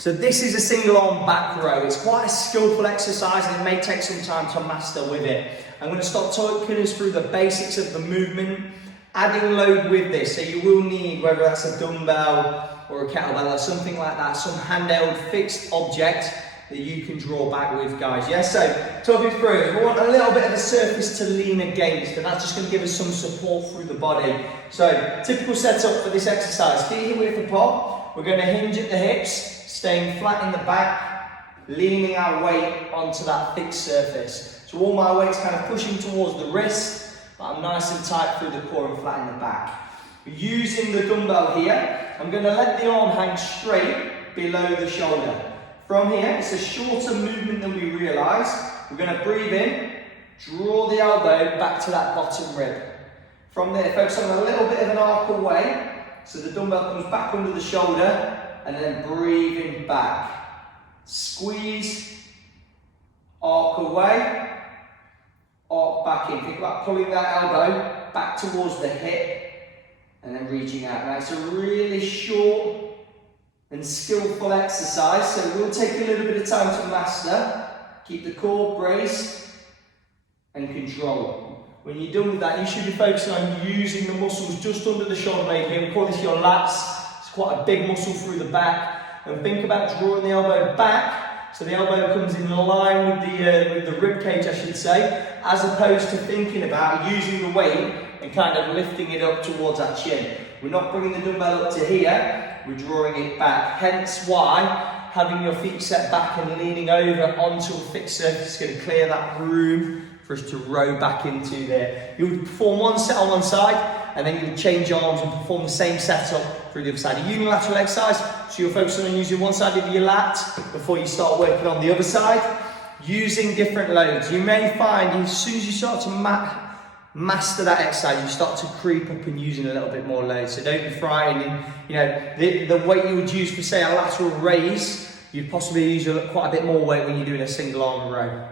So this is a single arm back row. It's quite a skillful exercise and it may take some time to master with it. I'm going to start talking us through the basics of the movement, adding load with this. So you will need, whether that's a dumbbell or a kettlebell or something like that, some handheld fixed object that you can draw back with, guys. Yeah, so talking through, we want a little bit of a surface to lean against, and that's just going to give us some support through the body. So typical setup for this exercise, feet hip width apart. We're going to hinge at the hips, staying flat in the back, leaning our weight onto that fixed surface. So all my weight's kind of pushing towards the wrist, but I'm nice and tight through the core and flat in the back. Using the dumbbell here, I'm going to let the arm hang straight below the shoulder. From here, it's a shorter movement than we realise. We're going to breathe in, draw the elbow back to that bottom rib. From there, focus on a little bit of an arc away, so the dumbbell comes back under the shoulder, and then breathing back. Squeeze, arc away, arc back in. Think about pulling that elbow back towards the hip, and then reaching out. Now, it's a really short and skillful exercise, so we'll take a little bit of time to master. Keep the core braced and control. When you're done with that, you should be focusing on using the muscles just under the shoulder blade here. We call this your lats. It's quite a big muscle through the back. And think about drawing the elbow back, so the elbow comes in line with the rib cage, I should say, as opposed to thinking about using the weight and kind of lifting it up towards that chin. We're not bringing the dumbbell up to here, we're drawing it back. Hence why having your feet set back and leaning over onto a fixed surface is going to clear that room for us to row back into there. You would perform one set on one side, and then you would change arms and perform the same setup through the other side. A unilateral exercise, so you're focusing on using one side of your lat before you start working on the other side, using different loads. You may find as soon as you start to master that exercise, you start to creep up and using a little bit more load. So don't be frightened. You know, the weight you would use for, say, a lateral raise, you'd possibly use quite a bit more weight when you're doing a single arm row.